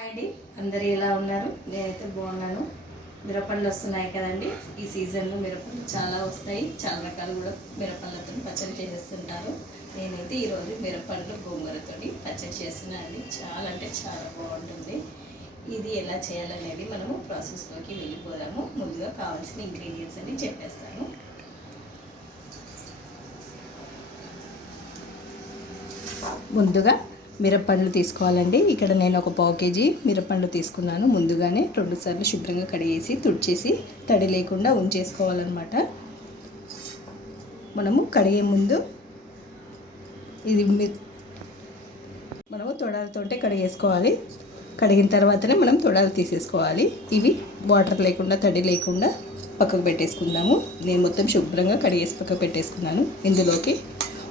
Hi అండి, అందరు ఎలా ఉన్నారు? నేనైతే బాగున్నాను. మిరపళ్ళు వస్తున్నాయి కదండి. ఈ సీజన్లో మిరపళ్ళు చాలా వస్తాయి. చాలా రకాలు కూడా మిరపళ్ళతో పచ్చడి చేసేస్తుంటారు. నేనైతే ఈరోజు మిరపళ్ళు గోంగూరతో పచ్చడి చేస్తున్నాను అండి. చాలా అంటే చాలా బాగుంటుంది. ఇది ఎలా చేయాలనేది మనము ప్రాసెస్లోకి వెళ్ళిపోదాము. ముందుగా కావాల్సిన ఇంగ్రీడియంట్స్ అని చెప్పేస్తాను. ముందుగా మిరపండ్లు తీసుకోవాలండి. ఇక్కడ నేను ఒక పావు కేజీ మిరపండ్లు తీసుకున్నాను. ముందుగానే 2 సార్లు శుభ్రంగా కడిగేసి తుడిచేసి తడి లేకుండా ఉంచేసుకోవాలన్నమాట. మనము కడిగే ముందు ఇది మనము తొడాలతోటే కడిగేసుకోవాలి. కడిగిన తర్వాతనే మనం తొడాలు తీసేసుకోవాలి. ఇవి వాటర్ లేకుండా తడి లేకుండా పక్కకు పెట్టేసుకుందాము. నేను మొత్తం శుభ్రంగా కడిగేసి పక్కకు పెట్టేసుకున్నాను. ఇందులోకి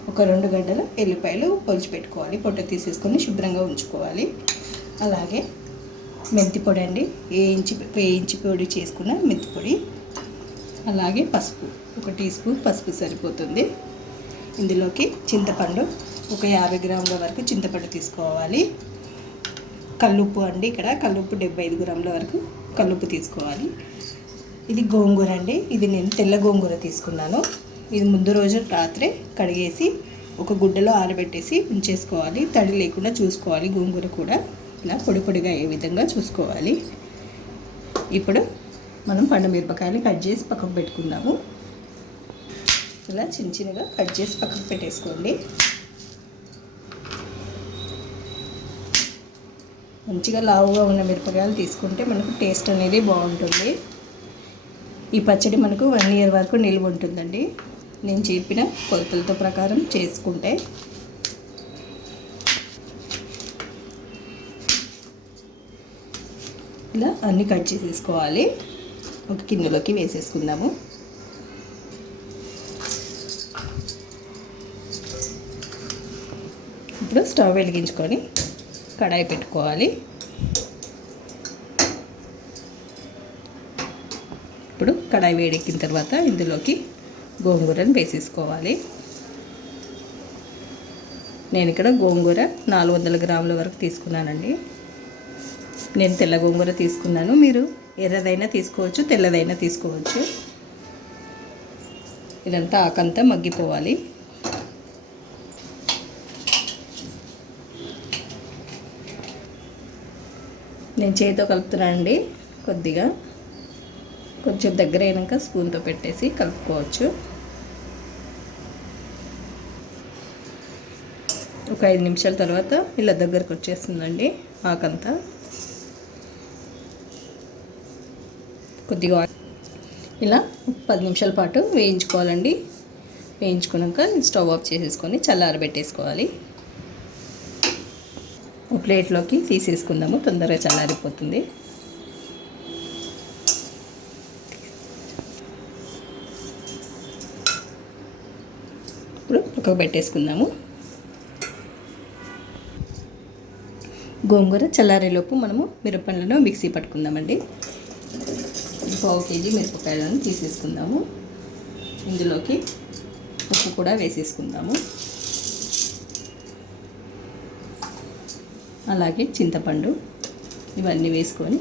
ఒక 2 గడ్డల ఎల్లిపాయలు పొలిచి పెట్టుకోవాలి. పొట్ట తీసేసుకొని శుభ్రంగా ఉంచుకోవాలి. అలాగే మెంతి పొడి అండి, వేయించి పొడి చేసుకున్న మెంతి పొడి. అలాగే పసుపు, 1 టీ స్పూన్ పసుపు సరిపోతుంది. ఇందులోకి చింతపండు, ఒక 50 గ్రాముల వరకు చింతపండు తీసుకోవాలి. కల్లుప్పు అండి, ఇక్కడ కల్లుప్పు 75 గ్రాముల వరకు కల్లుప్పు తీసుకోవాలి. ఇది గోంగూర అండి, ఇది నేను తెల్ల గోంగూర తీసుకున్నాను. ఇది ముందు రోజు రాత్రే కడిగేసి ఒక గుడ్డలో ఆరబెట్టేసి ఉంచేసుకోవాలి. తడి లేకుండా చూసుకోవాలి. గోంగూర కూడా ఇలా పొడి పొడిగా అయ్యే విధంగా చూసుకోవాలి. ఇప్పుడు మనం పండు మిరపకాయలు కట్ చేసి పక్కకు పెట్టుకుందాము. ఇలా చిన్న చిన్నగా కట్ చేసి పక్కకు పెట్టేసుకోండి. మంచిగా లావుగా ఉన్న మిరపకాయలు తీసుకుంటే మనకు టేస్ట్ అనేది బాగుంటుంది. ఈ పచ్చడి మనకు 1 ఇయర్ వరకు నిల్వ ఉంటుందండి. నేను చెప్పిన కొలతలతో ప్రకారం చేసుకుంటే. ఇలా అన్నీ కట్ చేసేసుకోవాలి. ఒక గిన్నెలోకి వేసేసుకుందాము. ఇప్పుడు స్టవ్ వెలిగించుకొని కడాయి పెట్టుకోవాలి. ఇప్పుడు కడాయి వేడెక్కిన తర్వాత ఇందులోకి గోంగూరను వేసేసుకోవాలి. నేను ఇక్కడ గోంగూర 400 గ్రాముల వరకు తీసుకున్నానండి. నేను తెల్ల గోంగూర తీసుకున్నాను. మీరు ఎర్రదైనా తీసుకోవచ్చు, తెల్లదైనా తీసుకోవచ్చు. ఇదంతా ఆకంతా మగ్గిపోవాలి. నేను చేతితో కలుపుతున్నానండి. కొంచెం దగ్గర అయినాక స్పూన్తో పెట్టేసి కలుపుకోవచ్చు. ఒక 5 నిమిషాల తర్వాత ఇలా దగ్గరకు వచ్చేస్తుందండి ఆకంతా. కొద్దిగా ఇలా 10 నిమిషాల పాటు వేయించుకోవాలండి. వేయించుకున్నాక స్టవ్ ఆఫ్ చేసేసుకొని చల్లారబెట్టేసుకోవాలి. ఒక ప్లేట్లోకి తీసేసుకుందాము, తొందరగా చల్లారిపోతుంది. ఇప్పుడు పక్కకు పెట్టేసుకుందాము. గోంగూర చల్లారేలోపు మనము మిరపండ్లను మిక్సీ పట్టుకుందామండి. 1/4 కేజీ మిరపకాయలను తీసేసుకుందాము. ఇందులోకి ఉప్పు కూడా వేసేసుకుందాము. అలాగే చింతపండు, ఇవన్నీ వేసుకొని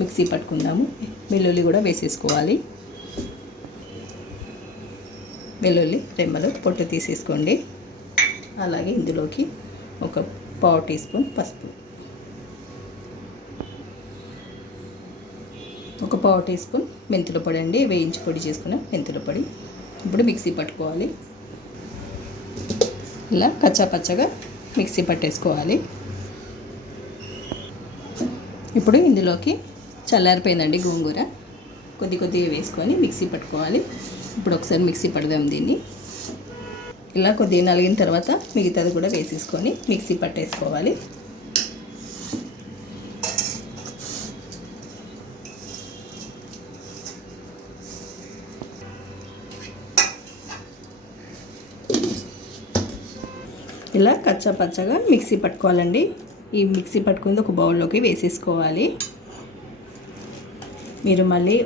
మిక్సీ పట్టుకుందాము. వెల్లుల్లి కూడా వేసేసుకోవాలి. వెల్లుల్లి రెమ్మలు పొట్టు తీసేసుకోండి. అలాగే ఇందులోకి ఒక 1/4 టీ స్పూన్ పసుపు, ఒక 1/4 టీ స్పూన్ మెంతుల పొడి అండి, వేయించి పొడి చేసుకున్న మెంతుల పొడి. ఇప్పుడు మిక్సీ పట్టుకోవాలి. ఇలా కచ్చా పచ్చగా మిక్సీ పట్టేసుకోవాలి. ఇప్పుడు ఇందులోకి చల్లారిపోయిందండి గోంగూర, కొద్దిగా వేసుకొని మిక్సీ పట్టుకోవాలి. ఇప్పుడు ఒకసారి మిక్సీ పడదాం దీన్ని. ఇలా కొద్దిగా నలిగిన తర్వాత మిగతాది కూడా వేసేసుకొని మిక్సీ పట్టేసుకోవాలి. ఇలా కచ్చా పచ్చగా మిక్సీ పట్టుకోవాలండి. ఈ మిక్సీ పట్టుకుంది ఒక బౌల్లోకి వేసేసుకోవాలి. మీరు మళ్ళీ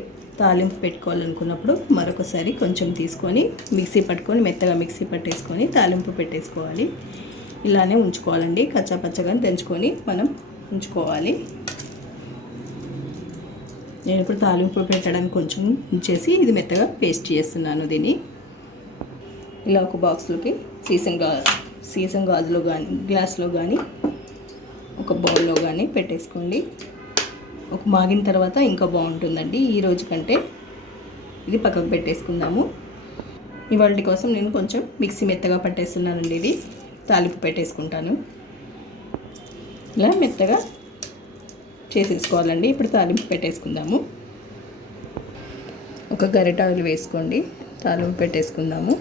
తాలింపు పెట్టుకోవాలనుకున్నప్పుడు మరొకసారి కొంచెం తీసుకొని మిక్సీ పట్టుకొని మెత్తగా మిక్సీ పట్టేసుకొని తాలింపు పెట్టేసుకోవాలి. ఇలానే ఉంచుకోవాలండి. కచ్చా పచ్చగా దంచుకొని మనం ఉంచుకోవాలి. నేను ఇప్పుడు తాలింపు పెట్టడానికి కొంచెం ఉంచేసి ఇది మెత్తగా పేస్ట్ చేస్తున్నాను. దీన్ని ఇలా ఒక బాక్స్లోకి సీసం గాజులో కానీ గ్లాస్లో కానీ ఒక బౌల్లో కానీ పెట్టేసుకోండి. ఒక మాగిన తర్వాత ఇంకా బాగుంటుందండి. ఈ రోజు కంటే ఇది పక్కకు పెట్టేసుకుందాము. ఇవాళ కోసం నేను కొంచెం మిక్సీ మెత్తగా పట్టేస్తున్నానండి. ఇది తాలింపు పెట్టేసుకుంటాను. ఇలా మెత్తగా చేసేసుకోవాలండి. ఇప్పుడు తాలింపు పెట్టేసుకుందాము. ఒక గరిట ఆయిల్ వేసుకోండి. తాలింపు పెట్టేసుకుందాము.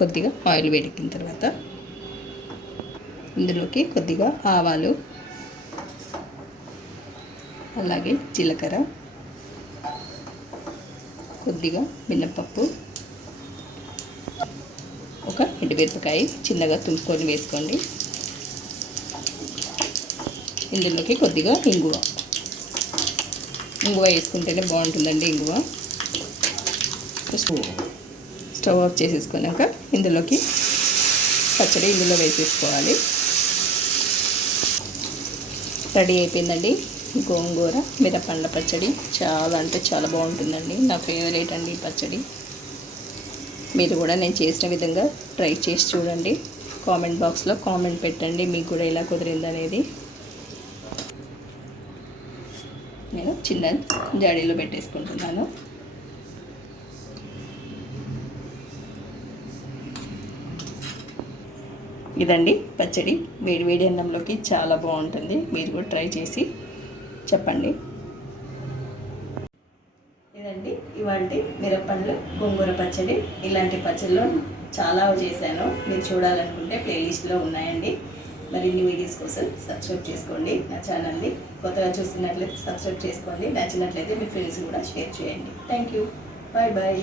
కొద్దిగా ఆయిల్ వేడెక్కిన తర్వాత ఇందులోకి కొద్దిగా ఆవాలు, అలాగే జీలకర్ర, కొద్దిగా మినపప్పు, ఒక ఎండుమిరపకాయ చిన్నగా తుంపుకొని వేసుకోండి. ఇందులోకి కొద్దిగా ఇంగువ వేసుకుంటేనే బాగుంటుందండి. ఇంగువ స్టవ్ ఆఫ్ చేసేసుకున్నాక ఇందులోకి పచ్చడి ఇందులో వేసేసుకోవాలి. రెడీ అయిపోయిందండి గోంగూర మిరపండ్ల పచ్చడి. చాలా అంటే చాలా బాగుంటుందండి. నా ఫేవరెట్ అండి ఈ పచ్చడి. మీరు కూడా నేను చేసిన విధంగా ట్రై చేసి చూడండి. కామెంట్ బాక్స్లో కామెంట్ పెట్టండి మీకు కూడా ఎలా కుదిరింది అనేది. నేను చిన్న జాడీలో పెట్టేసుకుంటున్నాను. ఇదండి పచ్చడి. వేడి అన్నంలోకి చాలా బాగుంటుంది. మీరు కూడా ట్రై చేసి చెప్పండి. ఇదండి ఇవాళ మిరపండ్ల గోంగూర పచ్చడి. ఇలాంటి పచ్చడిలో చాలా చేశాను. మీరు చూడాలనుకుంటే ప్లేలిస్ట్లో ఉన్నాయండి. మరిన్ని వీడియోస్ కోసం సబ్స్క్రైబ్ చేసుకోండి నా ఛానల్ని. కొత్తగా చూస్తున్నట్లయితే సబ్స్క్రైబ్ చేసుకోండి. నచ్చినట్లయితే మీ ఫ్రెండ్స్ కూడా షేర్ చేయండి. Thank you. Bye bye.